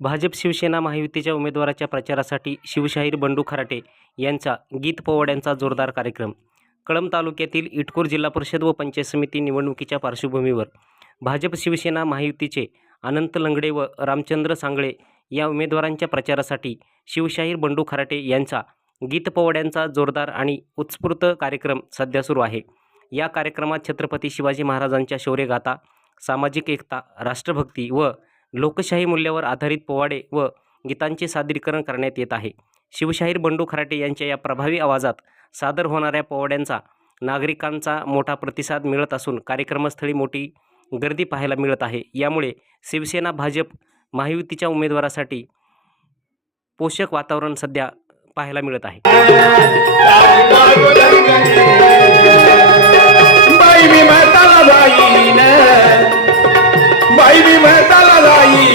भाजप शिवसेना महायुतीच्या उमेदवाराच्या प्रचारासाठी शिवशाहीर बंडू खराटे यांचा गीत पोवाड्यांचा जोरदार कार्यक्रम. कळंब तालुक्यातील इटकूर जिल्हा परिषद व पंचायत समिती निवडणुकीच्या पार्श्वभूमीवर भाजप शिवसेना महायुतीचे अनंत लंगडे व रामचंद्र सांगळे या उमेदवारांच्या प्रचारासाठी शिवशाहीर बंडू खराटे यांचा गीत पोवाड्यांचा जोरदार आणि उत्स्फूर्त कार्यक्रम सध्या सुरू आहे. या कार्यक्रमात छत्रपती शिवाजी महाराजांच्या शौर्यगाथा, सामाजिक एकता, राष्ट्रभक्ती व लोकशाही मूल्यावर आधारित पोवाडे व गीतांचे सादरीकरण करण्यात येत आहे. शिवशाहीर बंडू खराटे यांच्या या प्रभावी आवाजात सादर होणाऱ्या पोवाड्यांचा नागरिकांचा मोठा प्रतिसाद मिळत असून कार्यक्रमस्थळी मोठी गर्दी पाहायला मिळत आहे. यामुळे शिवसेना भाजप महायुतीच्या उमेदवारासाठी पोषक वातावरण सध्या पाहायला मिळत आहे. बाई मी म्हाताला जाईन